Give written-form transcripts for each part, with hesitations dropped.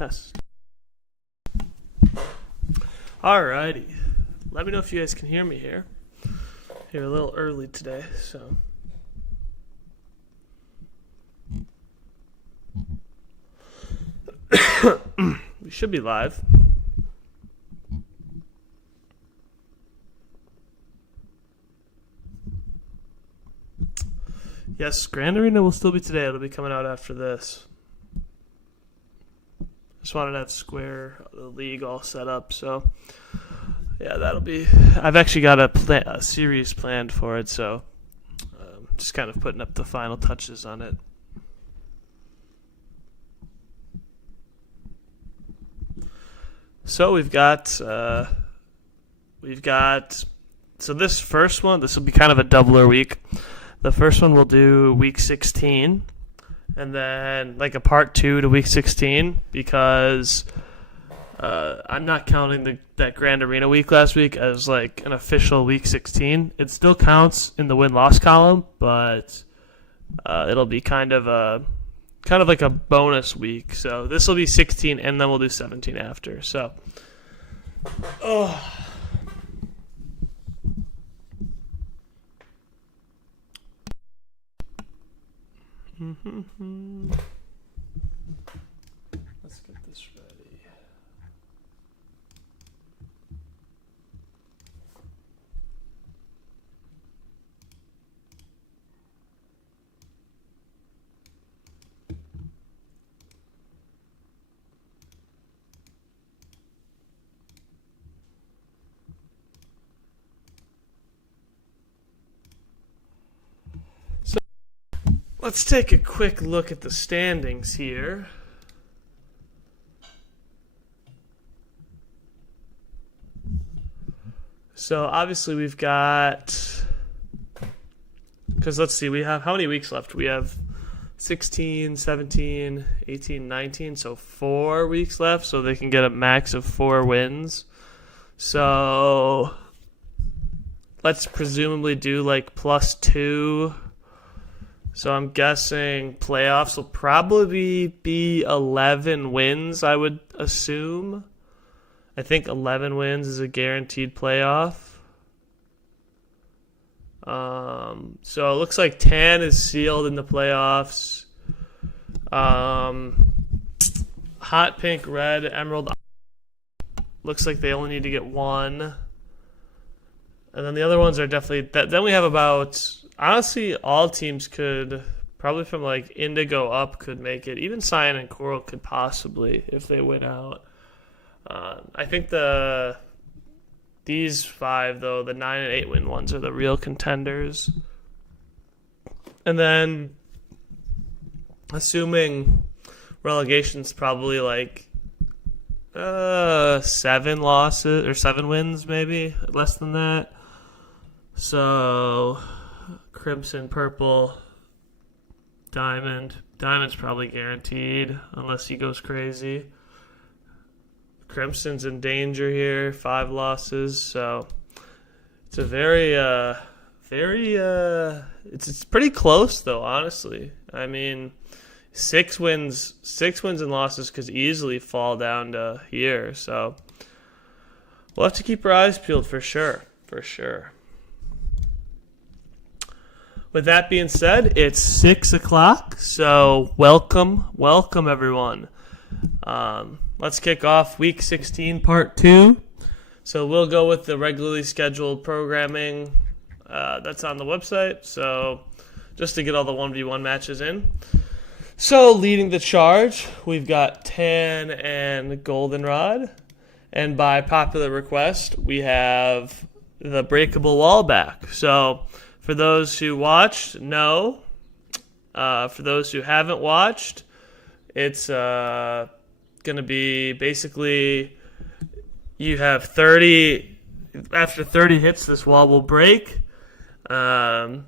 Test. Alrighty. Let me know if you guys can hear me here. Here a little early today, so. We should be live. Yes, Grand Arena will still be today. It'll be coming out after this. Just wanted to have Square, the league, all set up. So, yeah, that'll be... I've actually got a series planned for it, so just kind of putting up the final touches on it. So we've got... So this first one, this will be kind of a doubler week. The first one we'll do week 16, and then like a part 2 to week 16, because I'm not counting that Grand Arena week last week as like an official week 16. It still counts in the win-loss column, but it'll be kind of like a bonus week. So this will be 16, and then we'll do 17 after. So, Let's get this ready. Let's take a quick look at the standings here. So obviously we've got, because let's see, we have, how many weeks left? We have 16, 17, 18, 19, so 4 weeks left, so they can get a max of 4 wins. So let's presumably do like +2. So I'm guessing playoffs will probably be 11 wins, I would assume. I think 11 wins is a guaranteed playoff. So it looks like Tan is sealed in the playoffs. Hot Pink, Red, Emerald. Looks like they only need to get 1. And then the other ones are definitely... Then we have about... Honestly, all teams could, probably from like Indigo up, could make it. Even Cyan and Coral could possibly, if they win out. I think these 5, though, the 9 and 8 win ones, are the real contenders. And then, assuming relegation's probably like 7 losses, or 7 wins maybe, less than that. So... Crimson, Purple, Diamond. Diamond's probably guaranteed unless he goes crazy. Crimson's in danger here, 5 losses. So it's a it's pretty close though, honestly. I mean, 6 wins and losses could easily fall down to here. So we'll have to keep our eyes peeled for sure. With that being said, it's 6 o'clock, so welcome everyone. Let's kick off Week 16, Part 2. So we'll go with the regularly scheduled programming that's on the website, so just to get all the 1v1 matches in. So leading the charge, we've got Tan and Goldenrod, and by popular request, we have the Breakable Wall back. So... For those who watched, no. For those who haven't watched, it's going to be basically you have 30. After 30 hits, this wall will break. You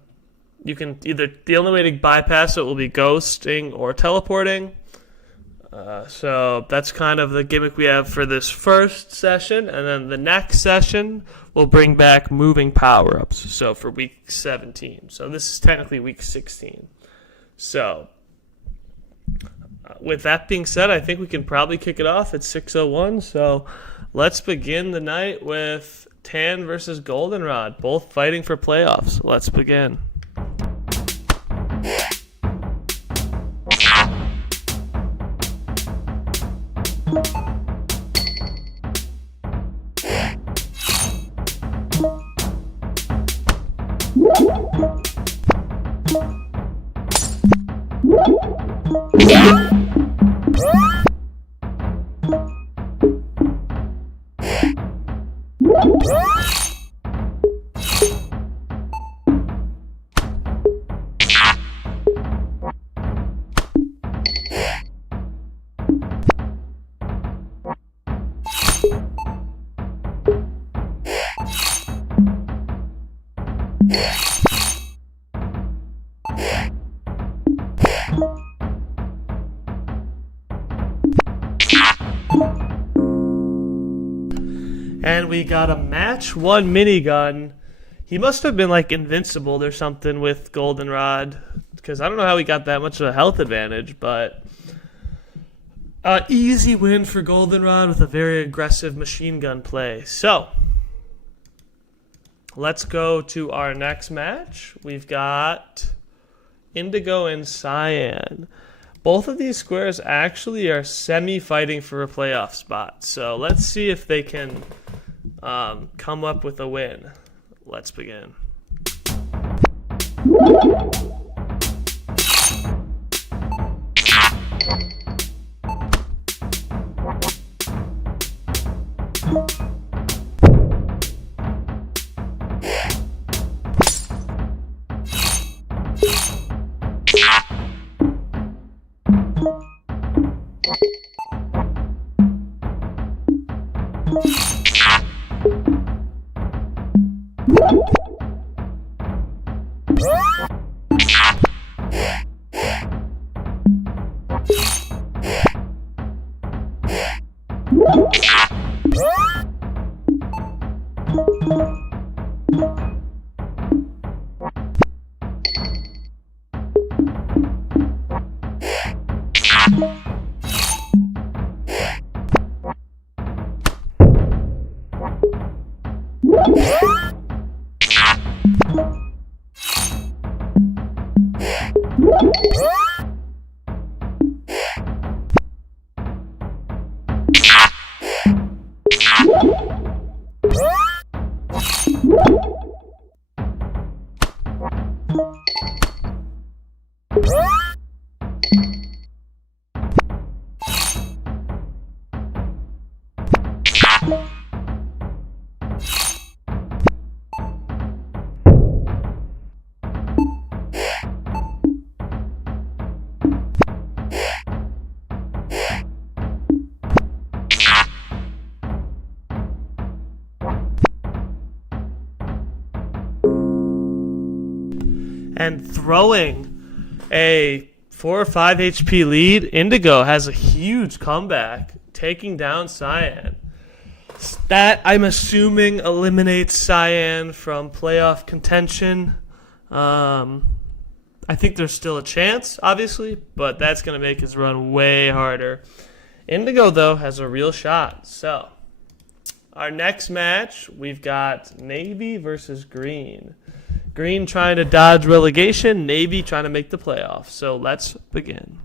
can either, the only way to bypass it will be ghosting or teleporting. So that's kind of the gimmick we have for this first session. And then the next session, we'll bring back moving power-ups. So for week 17. So this is technically week 16. So with that being said, I think we can probably kick it off at 6:01. So let's begin the night with Tan versus Goldenrod, both fighting for playoffs. Let's begin. And we got a match 1 minigun. He must have been like invincible or something with Goldenrod, because I don't know how he got that much of a health advantage, but easy win for Goldenrod with a very aggressive machine gun play. So let's go to our next match. We've got Indigo and Cyan. Both of these squares actually are semi-fighting for a playoff spot. So let's see if they can come up with a win. Let's begin. And throwing a 4 or 5 HP lead, Indigo has a huge comeback, taking down Cyan. That, I'm assuming, eliminates Cyan from playoff contention. I think there's still a chance, obviously, but that's going to make his run way harder. Indigo, though, has a real shot. So, our next match, we've got Navy versus Green. Green trying to dodge relegation, Navy trying to make the playoffs. So let's begin.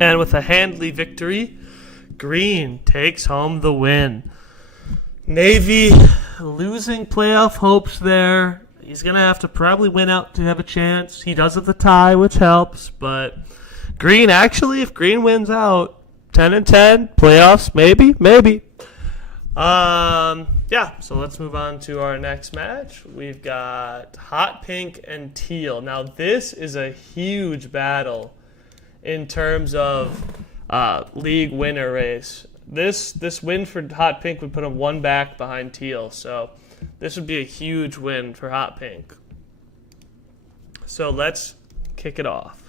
And with a handily victory, Green takes home the win. Navy losing playoff hopes there. He's going to have to probably win out to have a chance. He does have the tie, which helps. But Green, actually, if Green wins out, 10-10, playoffs, maybe. Yeah, so let's move on to our next match. We've got Hot Pink and Teal. Now, this is a huge battle in terms of league winner race. This win for Hot Pink would put him one back behind Teal, so this would be a huge win for Hot Pink. So let's kick it off.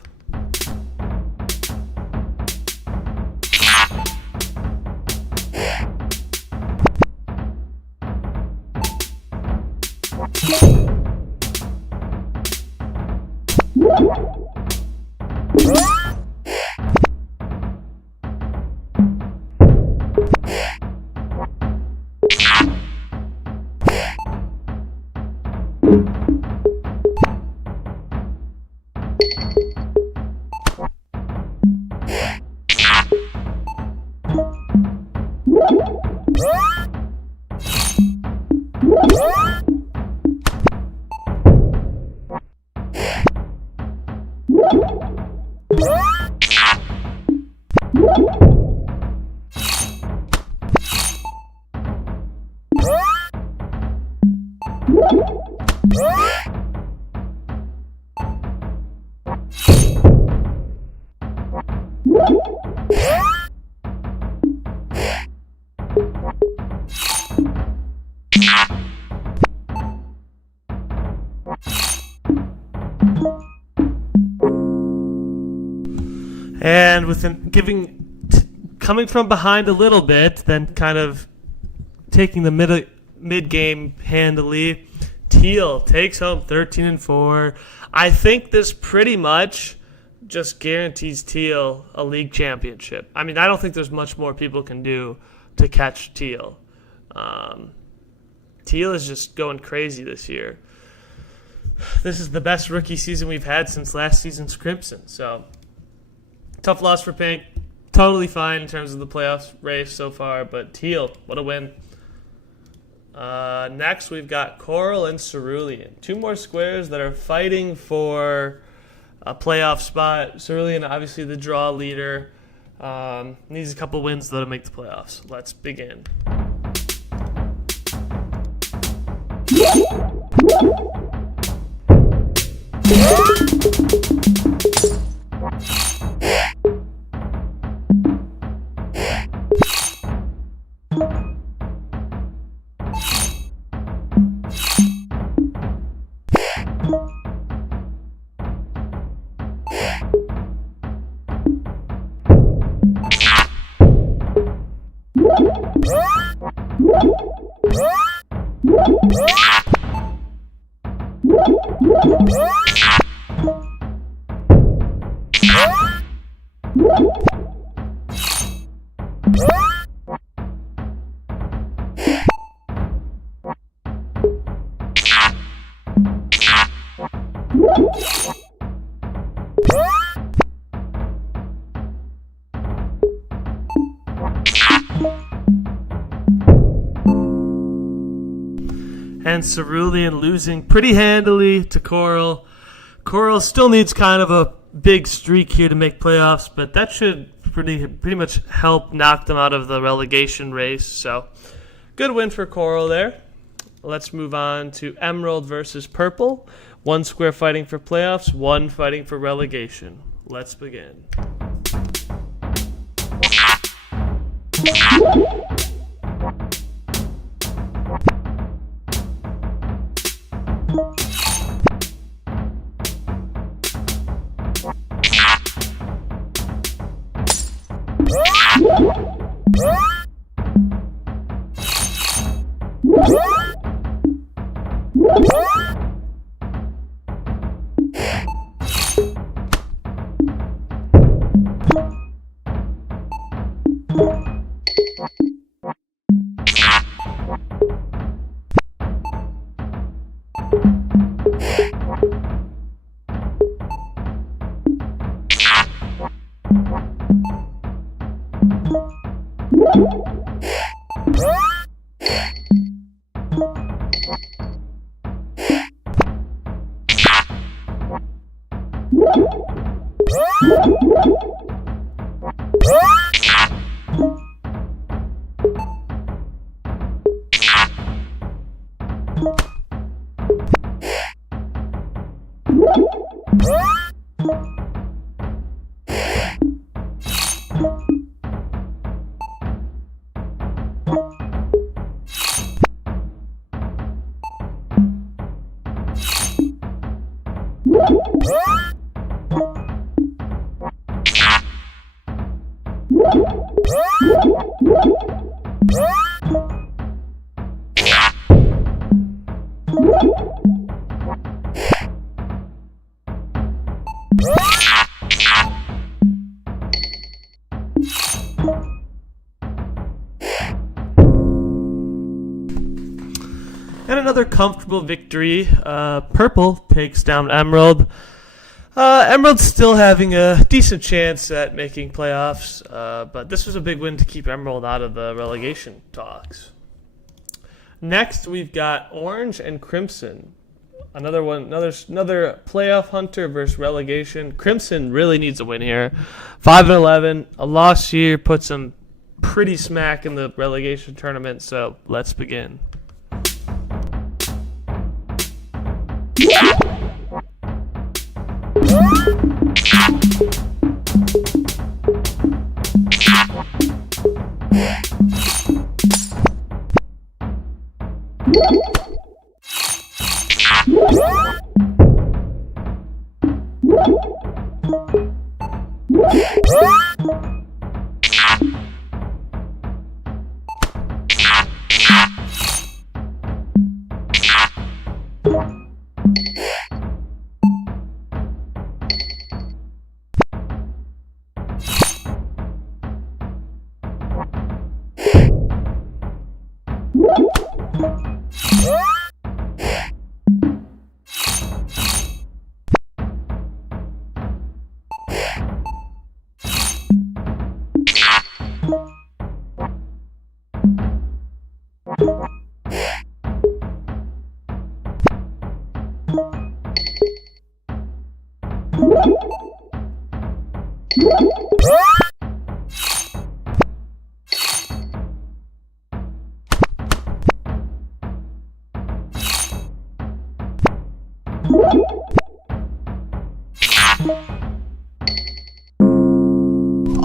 And within coming from behind a little bit, then kind of taking the mid game handily, Teal takes home 13-4. I think this pretty much just guarantees Teal a league championship. I mean, I don't think there's much more people can do to catch Teal. Teal is just going crazy this year. This is the best rookie season we've had since last season's Crimson. So, tough loss for Pink. Totally fine in terms of the playoffs race so far, but Teal, what a win. Next, we've got Coral and Cerulean. Two more squares that are fighting for a playoff spot. Cerulean, obviously the draw leader. Needs a couple wins, though, to make the playoffs. Let's begin. And Cerulean losing pretty handily to Coral. Coral still needs kind of a big streak here to make playoffs, but that should pretty much help knock them out of the relegation race. So, good win for Coral there. Let's move on to Emerald versus Purple. One square fighting for playoffs, one fighting for relegation. Let's begin. And another comfortable victory. Purple takes down Emerald. Emerald's still having a decent chance at making playoffs, but this was a big win to keep Emerald out of the relegation talks. Next, we've got Orange and Crimson. Another playoff hunter versus relegation. Crimson really needs a win here. 5-11. A loss here puts them pretty smack in the relegation tournament, so let's begin.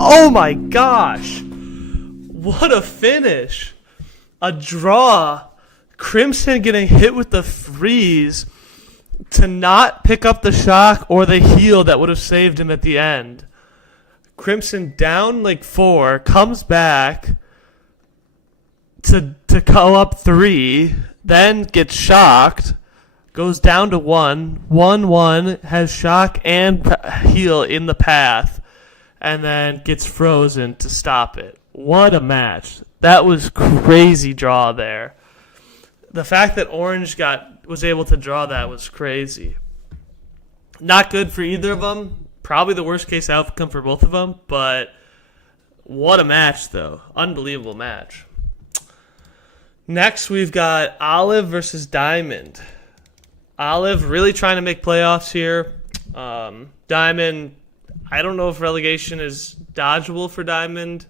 Oh my gosh! What a finish! A draw. Crimson getting hit with the freeze to not pick up the shock or the heal that would have saved him at the end. Crimson down like 4, comes back to go up 3, then gets shocked, goes down to 1, 1-1, has shock and heal in the path, and then gets frozen to stop it. What a match. That was crazy draw there. The fact that Orange was able to draw that was crazy. Not good for either of them. Probably the worst case outcome for both of them, but what a match, though. Unbelievable match. Next, we've got Olive versus Diamond. Olive really trying to make playoffs here. Diamond, I don't know if relegation is dodgeable for Diamond.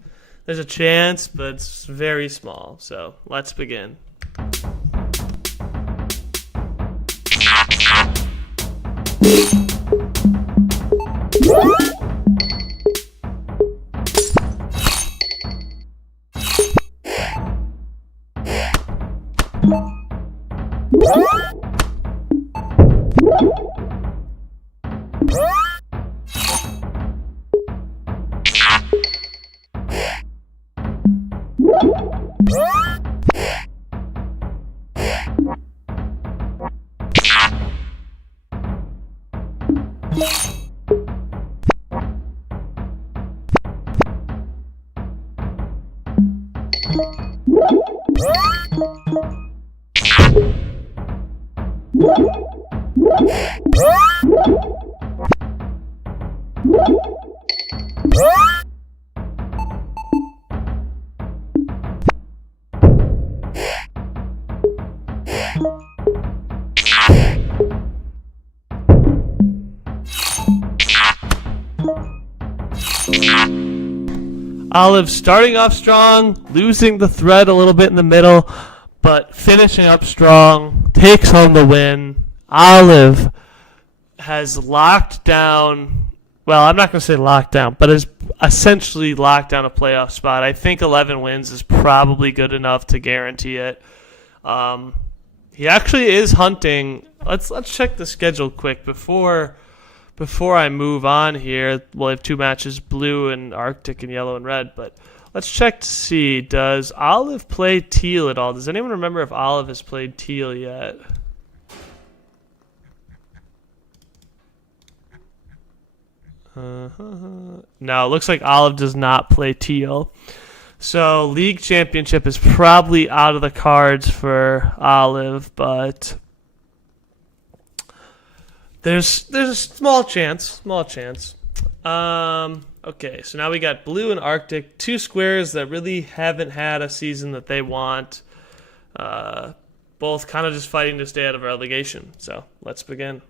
There's a chance, but it's very small. So let's begin. Olive starting off strong, losing the thread a little bit in the middle, but finishing up strong, takes home the win. Olive has locked down, well, I'm not going to say locked down, but has essentially locked down a playoff spot. I think 11 wins is probably good enough to guarantee it. He actually is hunting. Let's check the schedule quick before I move on here. We'll have two matches, blue and Arctic and yellow and red, but let's check to see, does Olive play teal at all? Does anyone remember if Olive has played teal yet? No, it looks like Olive does not play teal. So league championship is probably out of the cards for Olive, but there's a small chance. Okay, so now we got blue and Arctic, two squares that really haven't had a season that they want. Both kind of just fighting to stay out of relegation. So let's begin.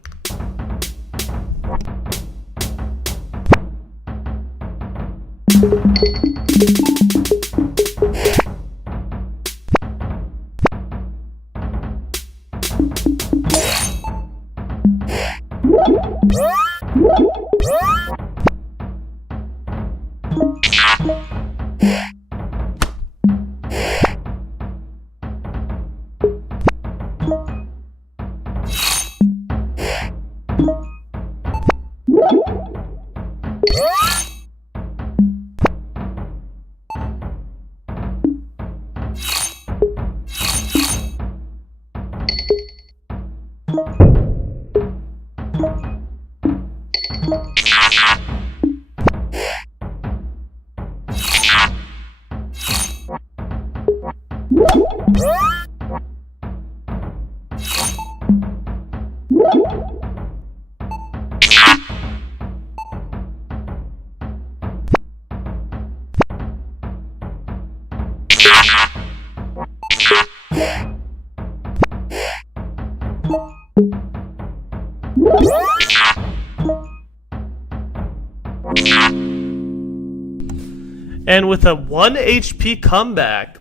And with a 1 HP comeback,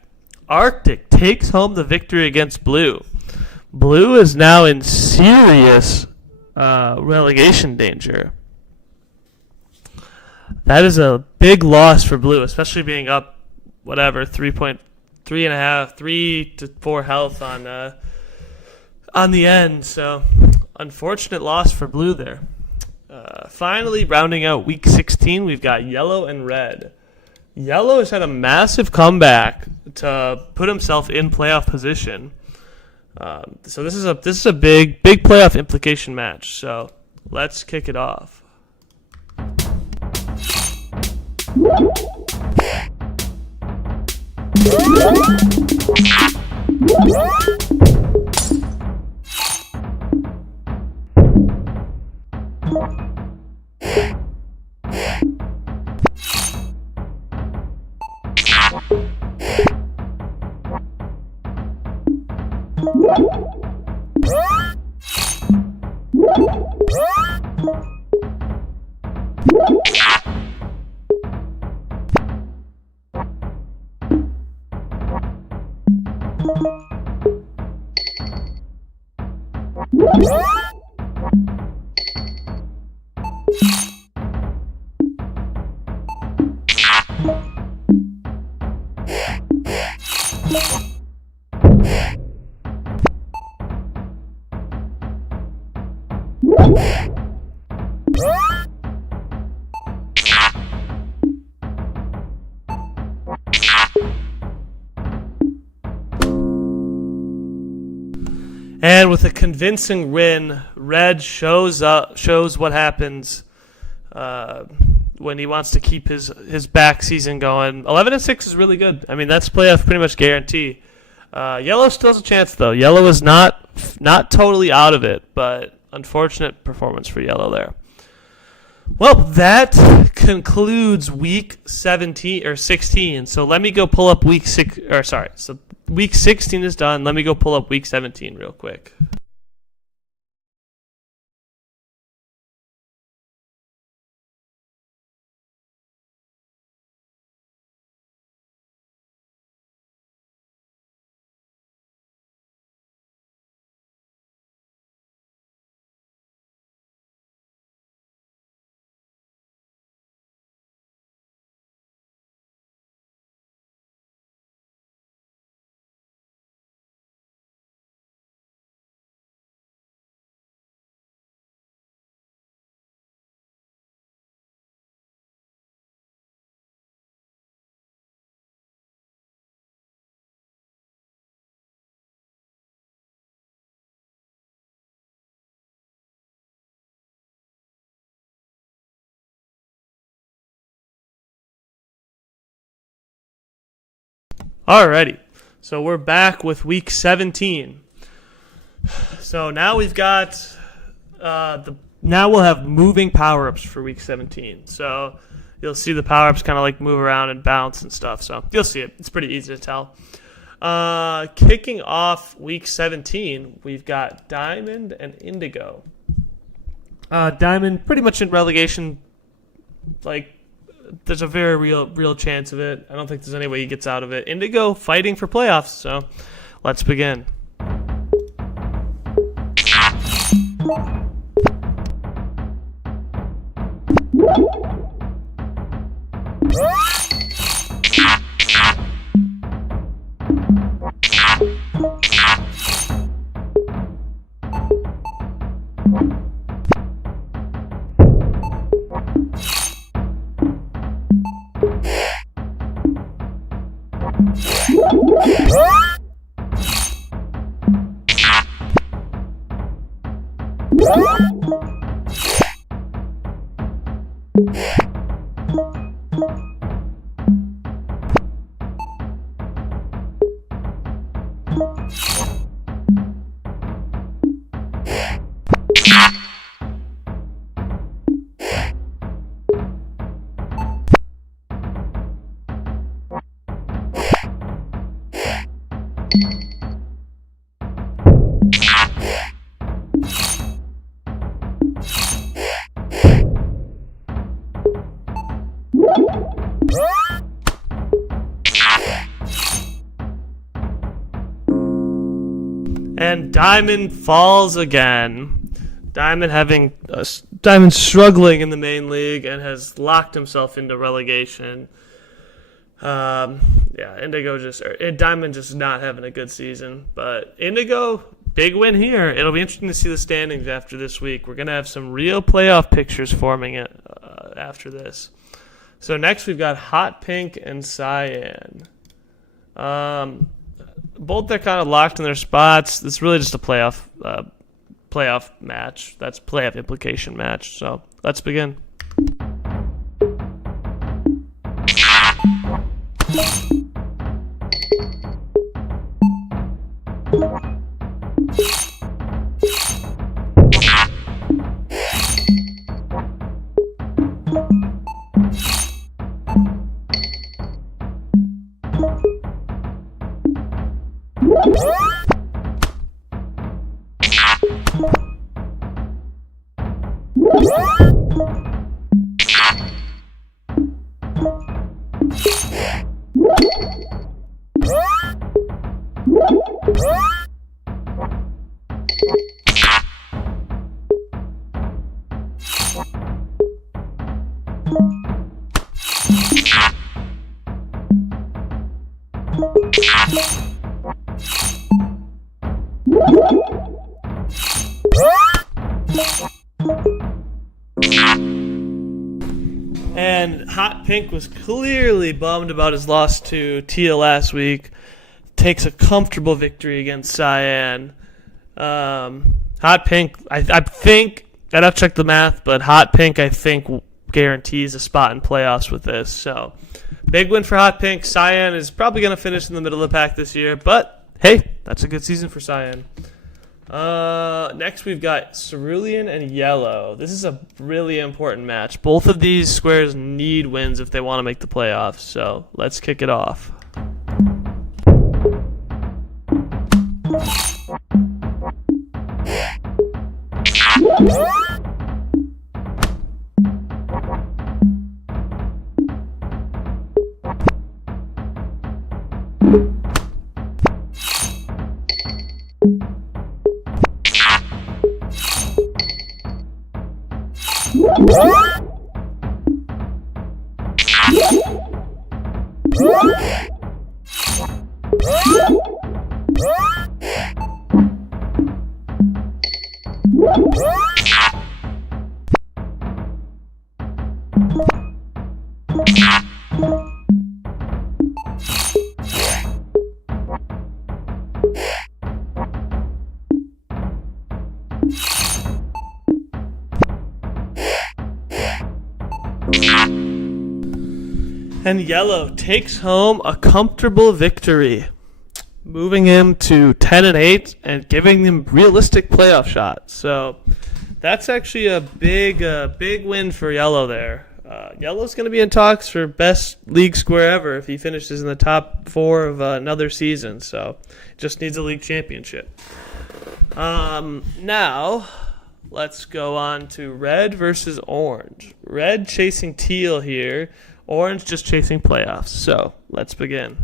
Arctic takes home the victory against Blue. Blue is now in serious relegation danger. That is a big loss for Blue, especially being up, 3 to 4 health on the end. So, unfortunate loss for Blue there. Finally, rounding out Week 16, we've got Yellow and Red. Yellow has had a massive comeback to put himself in playoff position. So this is a big playoff implication match. So let's kick it off. And with a convincing win, Red shows what happens when he wants to keep his back season going. 11-6 is really good. I mean, that's playoff pretty much guarantee. Yellow still has a chance, though. Yellow is not totally out of it, but unfortunate performance for Yellow there. Well, that concludes Week 17 or 16. So let me go pull up Week 6. So Week 16 is done. Let me go pull up Week 17 real quick. Alrighty, so we're back with week 17. So now we've got now we'll have moving power-ups for week 17. So you'll see the power-ups kind of like move around and bounce and stuff. So you'll see it. It's pretty easy to tell. Kicking off week 17, we've got Diamond and Indigo. Diamond pretty much in relegation. Like, there's a very real chance of it. I don't think there's any way he gets out of it. Indigo fighting for playoffs. So let's begin. And Diamond falls again. Diamond struggling in the main league and has locked himself into relegation. Diamond just not having a good season. But Indigo, big win here. It'll be interesting to see the standings after this week. We're going to have some real playoff pictures forming it after this. So next we've got Hot Pink and Cyan. Both they're kind of locked in their spots. It's really just a playoff match. That's playoff implication match. So let's begin. And Hot Pink was clearly bummed about his loss to Tia last week. Takes a comfortable victory against Cyan. Hot Pink, I think, I'd have to check the math, but Hot Pink, I think, guarantees a spot in playoffs with this. So, big win for Hot Pink. Cyan is probably going to finish in the middle of the pack this year, but hey, that's a good season for Cyan. Next we've got Cerulean and Yellow. This is a really important match. Both of these squares need wins if they want to make the playoffs, so let's kick it off. And yellow takes home a comfortable victory, moving him to 10-8 and giving them realistic playoff shots. So that's actually a big win for yellow there. Yellow's going to be in talks for best league score ever if he finishes in the top 4 of another season. So just needs a league championship. Now let's go on to red versus orange. Red chasing teal here. Orange just chasing playoffs. So let's begin.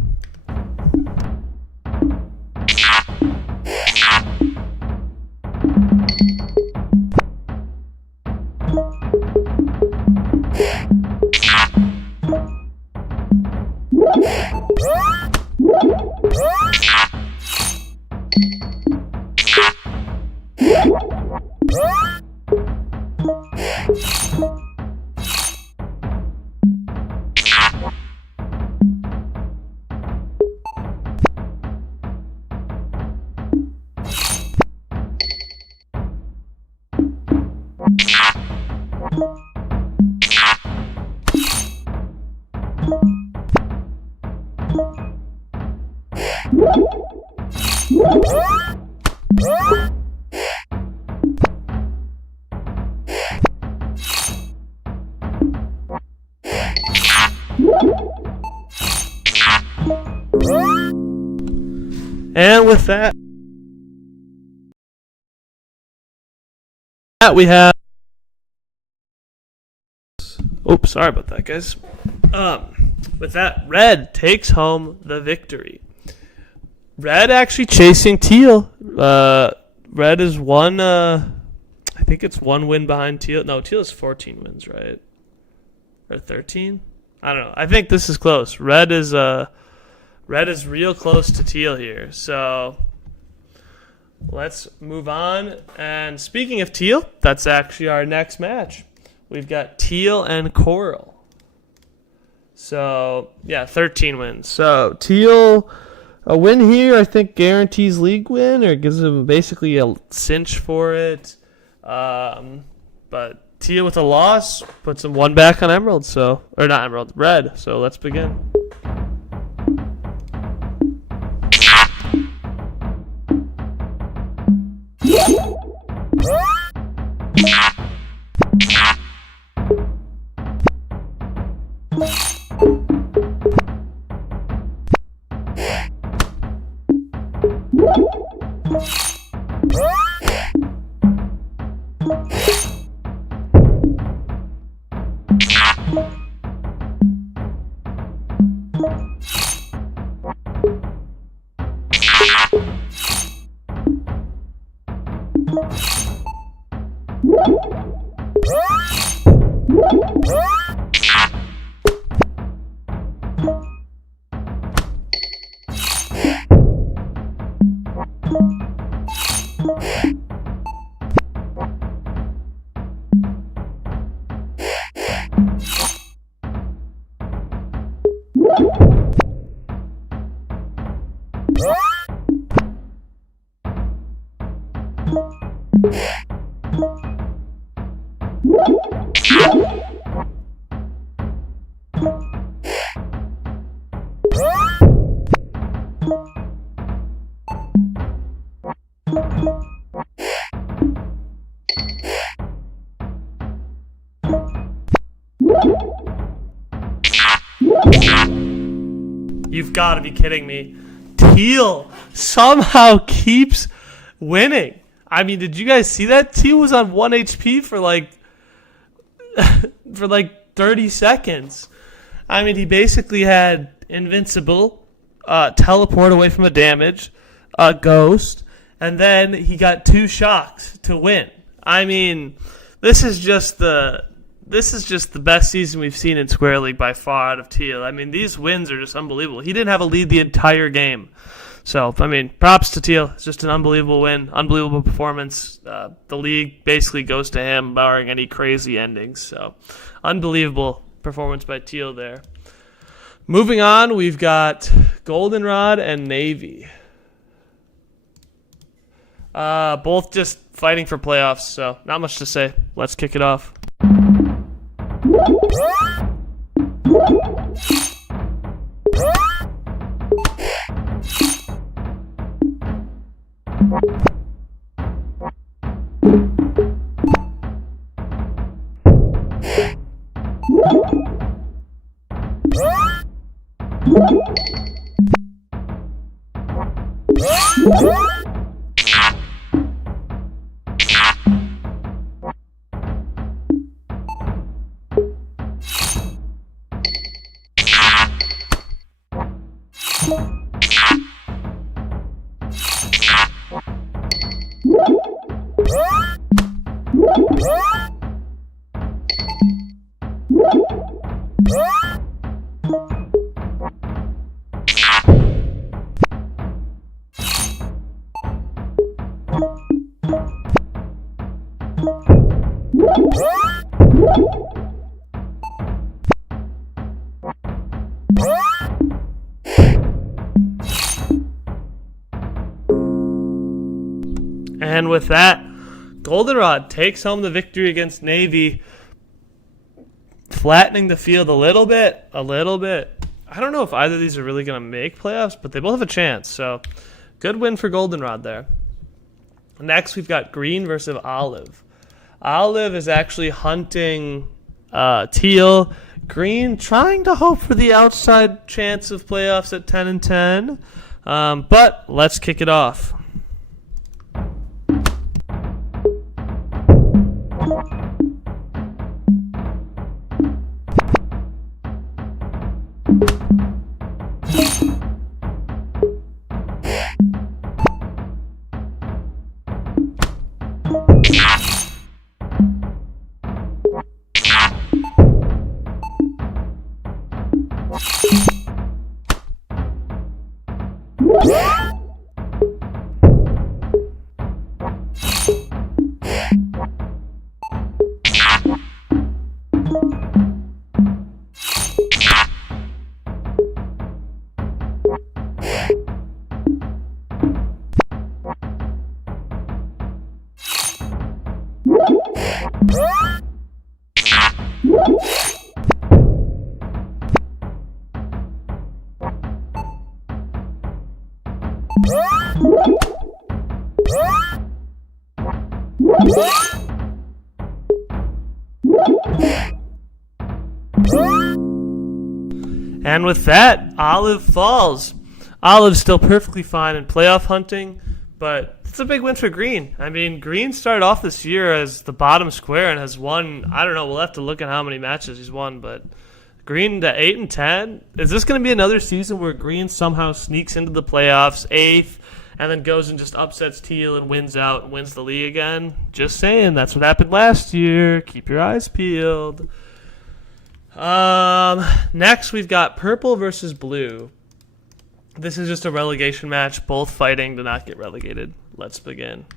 And with that, we have. Oops, sorry about that, guys. With that, red takes home the victory. Red actually chasing teal. Red is one. I think it's one win behind teal. No, teal is 14 wins, right? Or 13? I don't know. I think this is close. Red is real close to teal here. So let's move on. And speaking of teal, that's actually our next match. We've got teal and coral. So, yeah, 13 wins. So, teal, a win here, I think, guarantees league win or gives them basically a cinch for it. But teal with a loss puts them one back on emerald. So, or not emerald, red. So, let's begin. You've got to be kidding me. Teal somehow keeps winning. I mean, did you guys see that? Teal was on 1 HP for like 30 seconds. I mean, he basically had invincible, teleport away from a damage, ghost, and then he got 2 shocks to win. I mean, this is just the best season we've seen in Square League by far out of Teal. I mean, these wins are just unbelievable. He didn't have a lead the entire game. So, I mean, props to Teal. It's just an unbelievable win, unbelievable performance. The league basically goes to him, barring any crazy endings. So, unbelievable performance by Teal there. Moving on, we've got Goldenrod and Navy. Both just fighting for playoffs, so not much to say. Let's kick it off. And with that, Goldenrod takes home the victory against Navy, flattening the field a little bit. I don't know if either of these are really going to make playoffs, but they both have a chance. So, good win for Goldenrod there. Next, we've got Green versus Olive. Olive is actually hunting Teal. Green trying to hope for the outside chance of playoffs at 10-10. But let's kick it off. And with that, Olive falls. Olive's still perfectly fine in playoff hunting, but it's a big win for Green. I mean, Green started off this year as the bottom square and has won, I don't know, we'll have to look at how many matches he's won, but Green to 8-10. Is this going to be another season where Green somehow sneaks into the playoffs, 8th, and then goes and just upsets Teal and wins out and wins the league again? Just saying, that's what happened last year. Keep your eyes peeled. Next, we've got Purple versus Blue. This is just a relegation match, both fighting to not get relegated. Let's begin.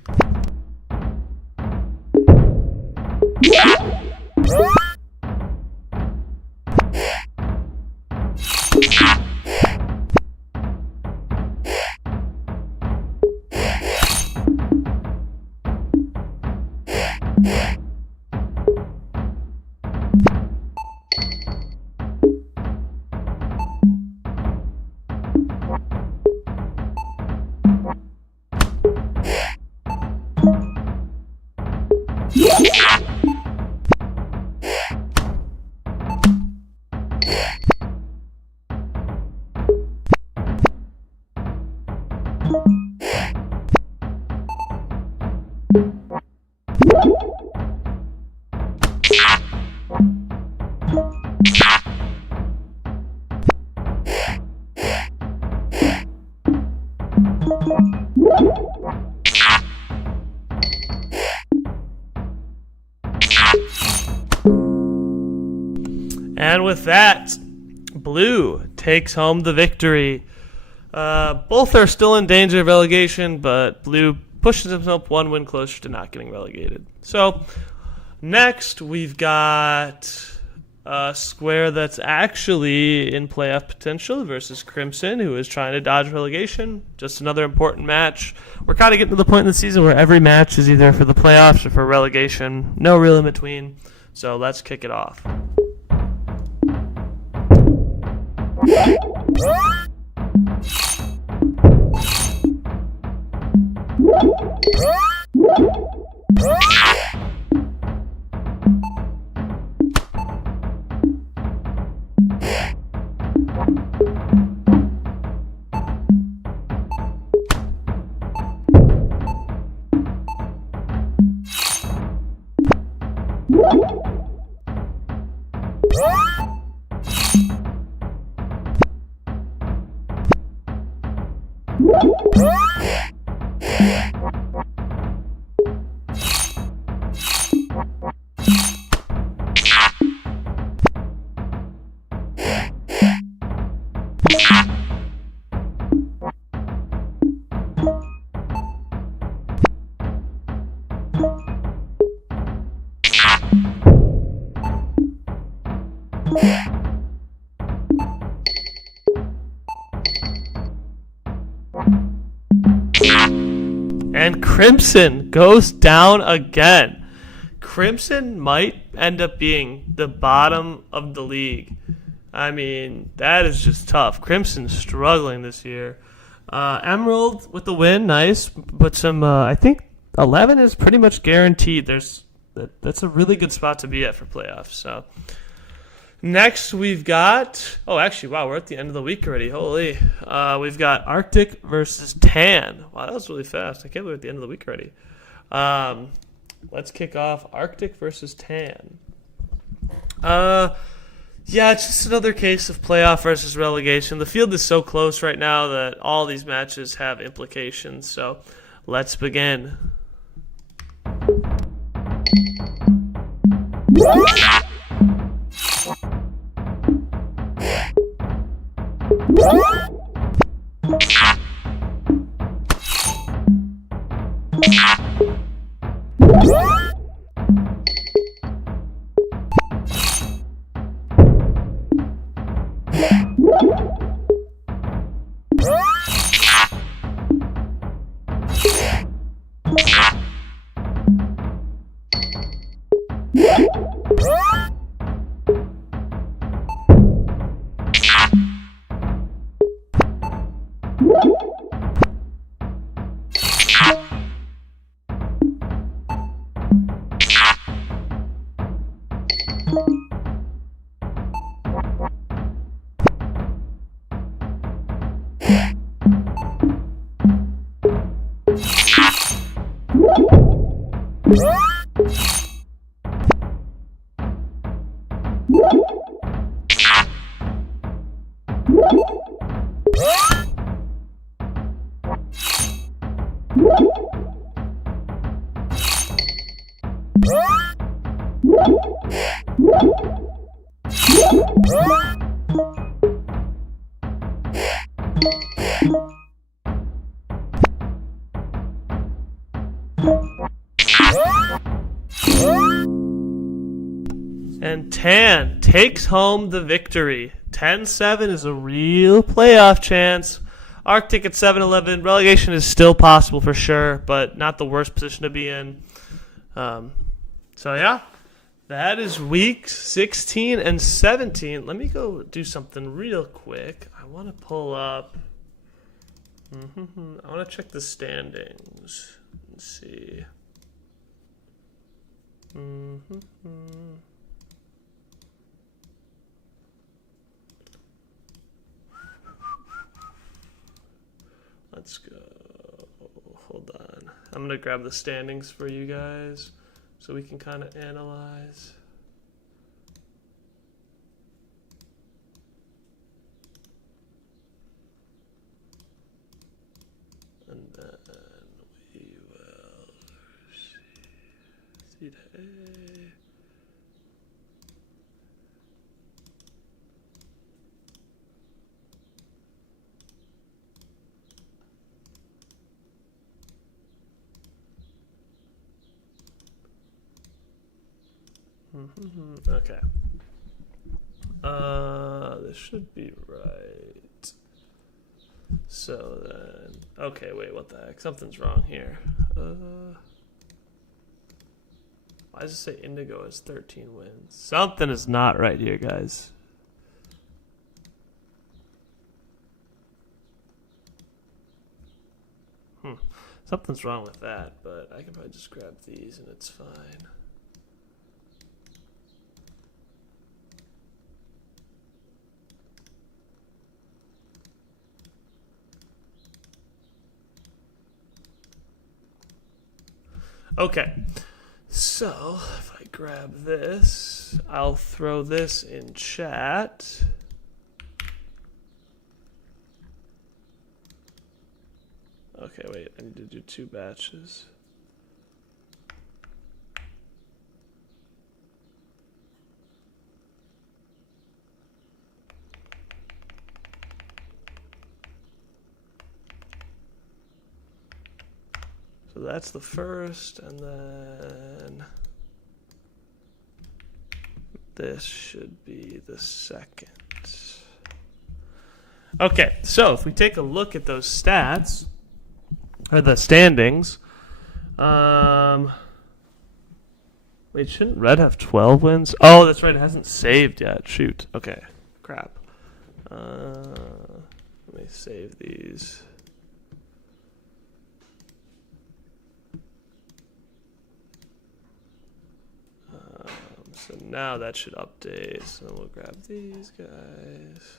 And with that, Blue takes home the victory. Both are still in danger of relegation, but Blue pushes himself one win closer to not getting relegated. So, next we've got a square that's actually in playoff potential versus Crimson, who is trying to dodge relegation. Just another important match. We're kind of getting to the point in the season where every match is either for the playoffs or for relegation. No real in between. So let's kick it off. And Crimson goes down again. Crimson might end up being the bottom of the league. I mean, that is just tough. Crimson's struggling this year. Emerald with the win, nice. But some, I think 11 is pretty much guaranteed. That's a really good spot to be at for playoffs. So next we've got, oh, actually, wow, we're at the end of the week already. Holy. We've got Arctic versus Tan. Wow, that was really fast. I can't believe we're at the end of the week already. Let's kick off Arctic versus Tan. Yeah, it's just another case of playoff versus relegation. The field is so close right now that all these matches have implications. So let's begin. And Tan takes home the victory. 10-7 is a real playoff chance. Arctic at 7-11. Relegation is still possible for sure, but not the worst position to be in. So, yeah, that is weeks 16 and 17. Let me go do something real quick. I want to pull up. I want to check the standings. Let's see. Let's go. Hold on. I'm going to grab the standings for you guys so we can kind of analyze. And then we will see A. Okay. This should be right. So then, okay, wait, what the heck? Something's wrong here. Why does it say Indigo has 13 wins? Something is not right here, guys. Something's wrong with that, but I can probably just grab these and it's fine. Okay, so if I grab this, I'll throw this in chat. Okay, wait. I need to do 2 batches. So that's the first, and then this should be the second. Okay, so if we take a look at those stats, or the standings, wait, shouldn't Red have 12 wins? Oh, that's right, it hasn't saved yet. Shoot. Okay, crap. Let me save these. So now that should update. So we'll grab these guys.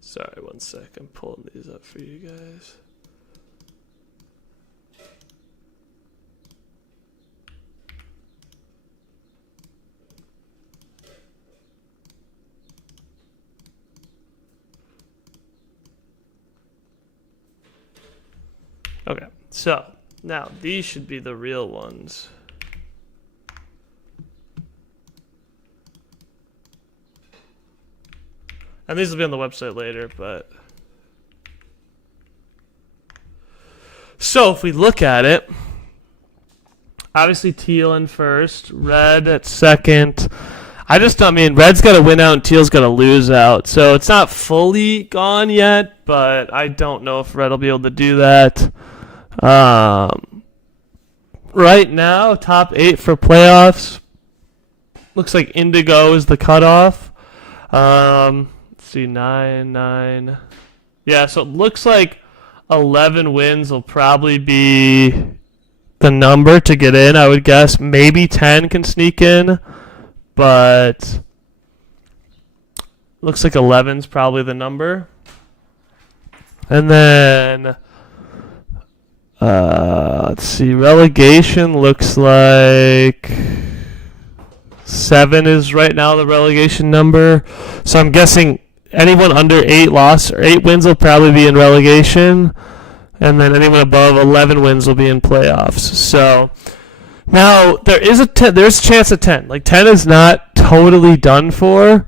Sorry, one sec. I'm pulling these up for you guys. Okay, so now these should be the real ones. And these will be on the website later, but... So if we look at it, obviously Teal in first, Red at second. Red's got to win out and Teal's got to lose out. So it's not fully gone yet, but I don't know if Red will be able to do that. Right now, top 8 for playoffs. Looks like Indigo is the cutoff. See, 9. Yeah, so it looks like 11 wins will probably be the number to get in, I would guess. Maybe 10 can sneak in, but looks like 11's probably the number. And then, let's see, relegation looks like 7 is right now the relegation number. So I'm guessing anyone under 8 wins will probably be in relegation, and then anyone above 11 wins will be in playoffs. So now there's a chance at 10. Like 10 is not totally done for,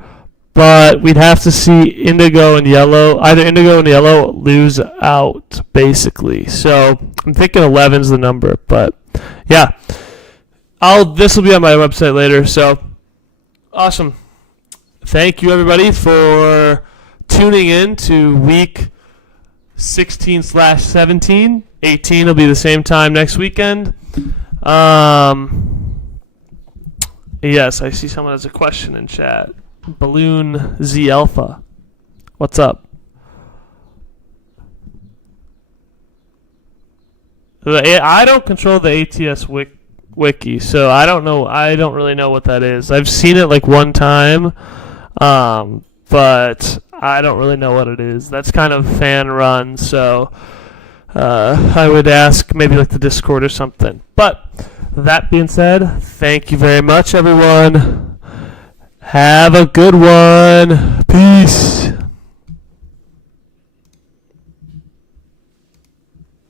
but we'd have to see either Indigo and Yellow lose out basically. So I'm thinking 11's the number, but yeah. This will be on my website later. So awesome. Thank you, everybody, for tuning in to week 16/17. 18 will be the same time next weekend. Yes, I see someone has a question in chat. Balloon Z Alpha. What's up? I don't control the ATS wiki, so I don't know. I don't really know what that is. I've seen it like one time. But I don't really know what it is. That's kind of fan run, so I would ask maybe like the Discord or something. But that being said, thank you very much, everyone. Have a good one. Peace.